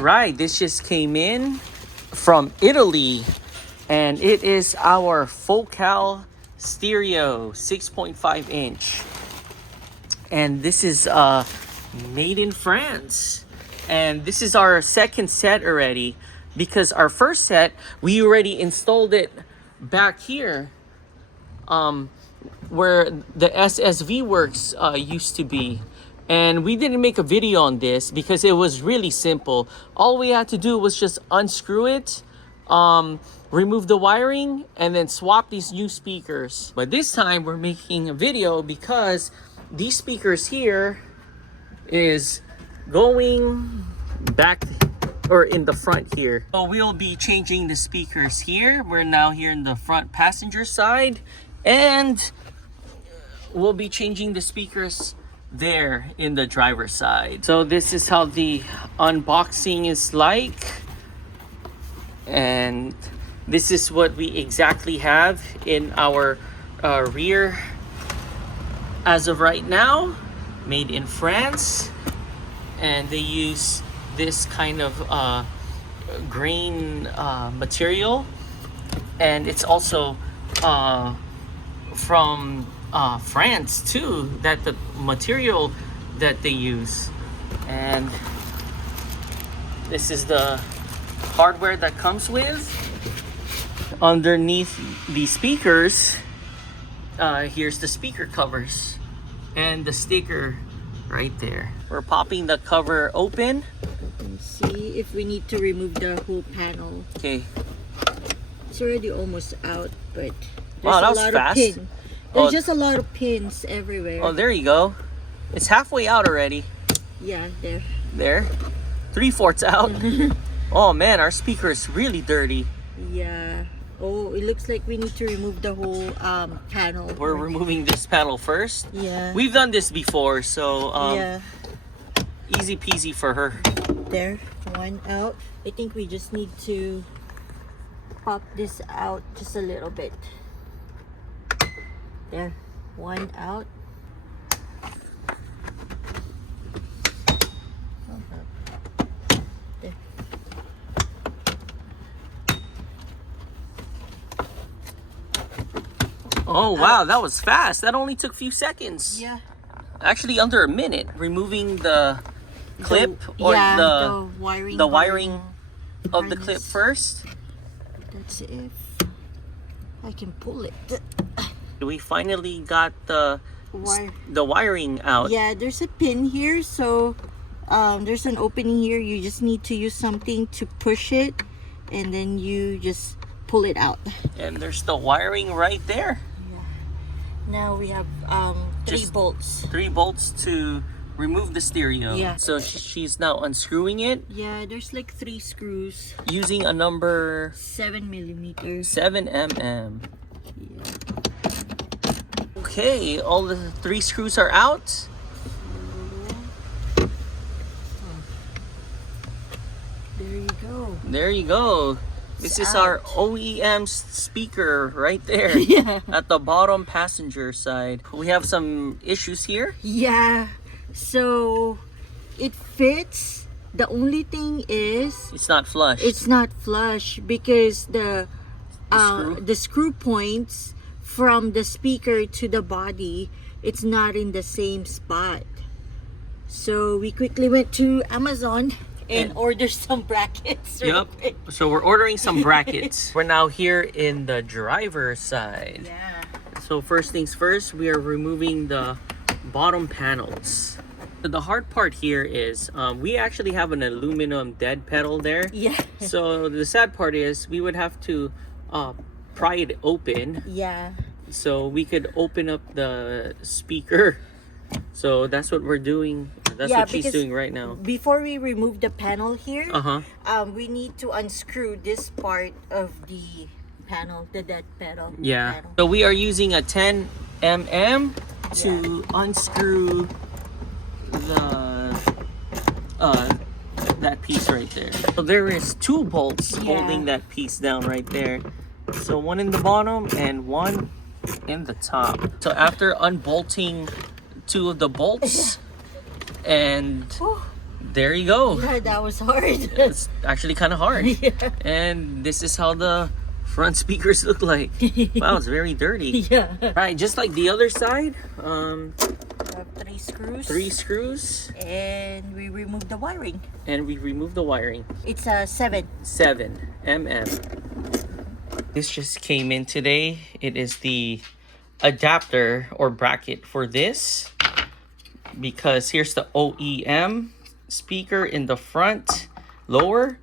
right, this just came in from Italy, and it is our focal stereo 6.5 inch, and this is made in France, and this is our second set already, because our first set we already installed it back here where the SSV works used to be. And we didn't make a video on this because it was really simple. All we had to do was just unscrew it, remove the wiring, and then swap these new speakers. But this time we're making a video because these speakers here is going back or in the front here. So we'll be changing the speakers here. We're now here in the front passenger side, and we'll be changing the speakers there in the driver's side. So this is how the unboxing is like, and this is what we exactly have in our rear as of right now. Made in France, and they use this kind of grain material, and it's also from France too, that the material that they use. And this is the hardware that comes with. Underneath the speakers, here's the speaker covers and the sticker right there. We're popping the cover open. Let's see if we need to remove the whole panel. Okay. It's already almost out, but there's wow, that a was lot fast. of pins. There's just a lot of pins everywhere. Oh, there you go. It's halfway out already. Yeah, there. There. 3/4 out. Oh man, our speaker is really dirty. Yeah. Oh, it looks like we need to remove the whole panel. We're removing this panel first. Yeah. We've done this before, so yeah. Easy peasy for her. There, one out. I think we just need to pop this out just a little bit. There, one out. There. Oh wow, that was fast. That only took a few seconds. Yeah. Actually under a minute. Removing the clip or yeah, the wiring of the harness. clip first. That's if I can pull it. We finally got the Wire. wiring out. Yeah, there's a pin here, so there's an opening here. You just need to use something to push it, and then you just pull it out. And there's the wiring right there. Yeah. Now we have three bolts. 3 bolts to remove the stereo. Yeah. So she's now unscrewing it. Yeah, there's like 3 screws. Using a number 7mm. 7mm. Yeah. Okay, all the 3 screws are out. There you go. There you go. This is our OEM speaker right there. Yeah. At the bottom passenger side. We have some issues here. Yeah. So it fits. The only thing is It's not flush. it's not flush because the screw points from the speaker to the body, it's not in the same spot. So we quickly went to Amazon and ordered some brackets. Yep. So we're ordering some brackets. We're now here in the driver's side. Yeah. So first things first, we are removing the bottom panels. The hard part here is we actually have an aluminum dead pedal there. Yeah. So the sad part is we would have to pry it open. Yeah. So we could open up the speaker. So that's what we're doing. That's what she's doing right now. Before we remove the panel here, we we need to unscrew this part of the panel, the dead pedal. Yeah. Panel. So we are using a 10mm to unscrew the that piece right there. So there is 2 bolts holding that piece down right there. So one in the bottom and one in the top. So after unbolting 2 of the bolts and there you go. Yeah, that was hard. It's actually kind of hard. Yeah. And this is how the front speakers look like. Wow, it's very dirty. Yeah. Right, just like the other side. We have 3 screws. 3 screws. And we remove the wiring. And we remove the wiring. It's a 7 mm. This just came in today. It is the adapter or bracket for this, because here's the OEM speaker in the front lower,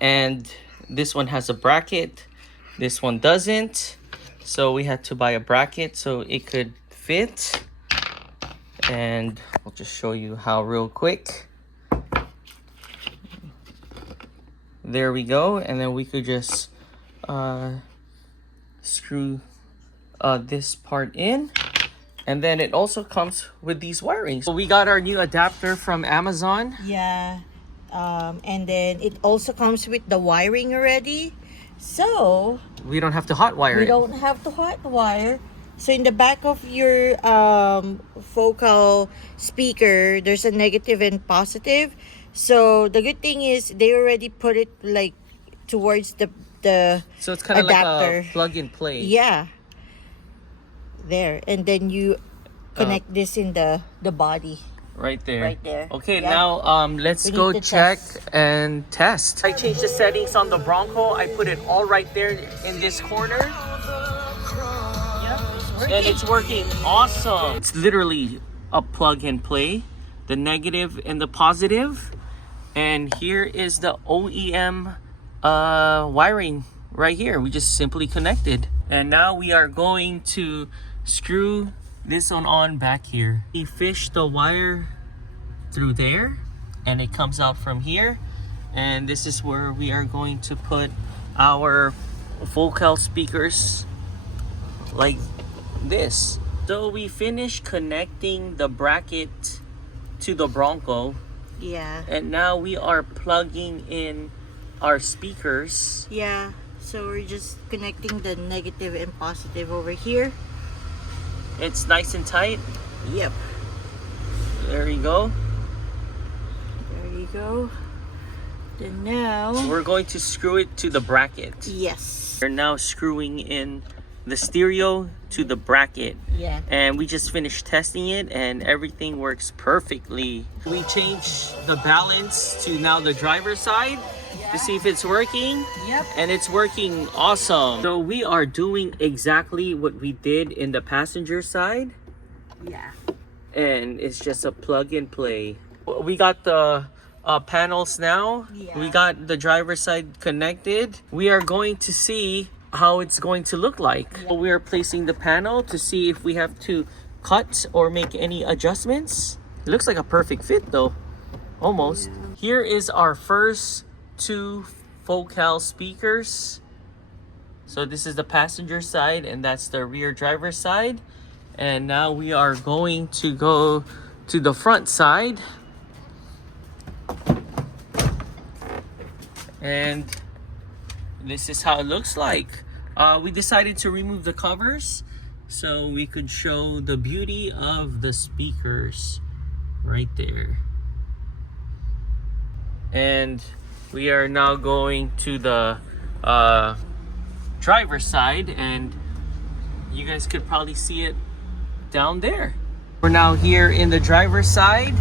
and this one has a bracket, this one doesn't, so we had to buy a bracket so it could fit. And I'll just show you how real quick. There we go. And then we could just screw this part in, and then it also comes with these wirings. So we got our new adapter from Amazon. Yeah. And then it also comes with the wiring already, so We don't have to hot wire we it. don't have to hot wire. So in the back of your focal speaker, there's a negative and positive. So the good thing is they already put it like towards the So it's kind of like adapter. a plug and play. Yeah. There. And then you connect this in the body. Right there. Right there. Okay, Yeah. now let's We go need to check test. and test. I changed the settings on the Bronco. I put it all right there in this corner. And it's working awesome. It's literally a plug and play, the negative and the positive. And here is the OEM wiring right here. We just simply connected. And now we are going to screw this one on back here. We fish the wire through there, and it comes out from here. And this is where we are going to put our vocal speakers like this. So we finished connecting the bracket to the Bronco, Yeah. and now we are plugging in our speakers. Yeah. So we're just connecting the negative and positive over here. It's nice and tight. Yep. There you go. There you go. Then now, We're going to screw it to the bracket. yes. We're now screwing in the stereo to the bracket. Yeah. And we just finished testing it, and everything works perfectly. We changed the balance to now the driver's side to see if it's working. Yep. And it's working awesome. So we are doing exactly what we did in the passenger side, Yeah. and it's just a plug and play. We got the panels now. Yeah. We got the driver's side connected. We are going to see how it's going to look like. We are placing the panel to see if we have to cut or make any adjustments. It looks like a perfect fit though, almost. Yeah. Here is our first 2 focal speakers. So this is the passenger side, and that's the rear driver side. And now we are going to go to the front side. And this is how it looks like. We decided to remove the covers so we could show the beauty of the speakers right there. And we are now going to the driver's side, and you guys could probably see it down there. We're now here in the driver's side,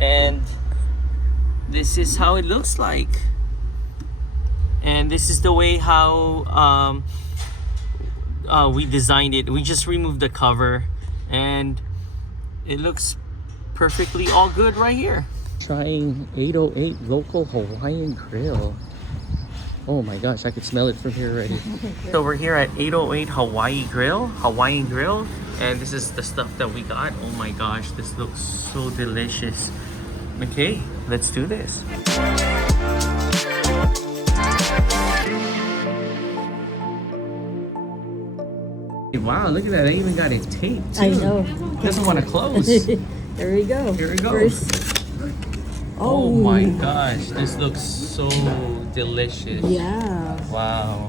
and this is how it looks like. And this is the way how we designed it. We just removed the cover, and it looks perfectly all good right here. Trying 808 local Hawaiian grill. Oh my gosh, I could smell it from here already. So we're here at 808 Hawaiian Grill, and this is the stuff that we got. Oh my gosh, this looks so delicious. Okay, let's do this. Wow, look at that. They even got it taped too. I know. Doesn't want to close. There we go. Here we go. First. Oh my gosh, this looks so delicious. Yeah. Wow.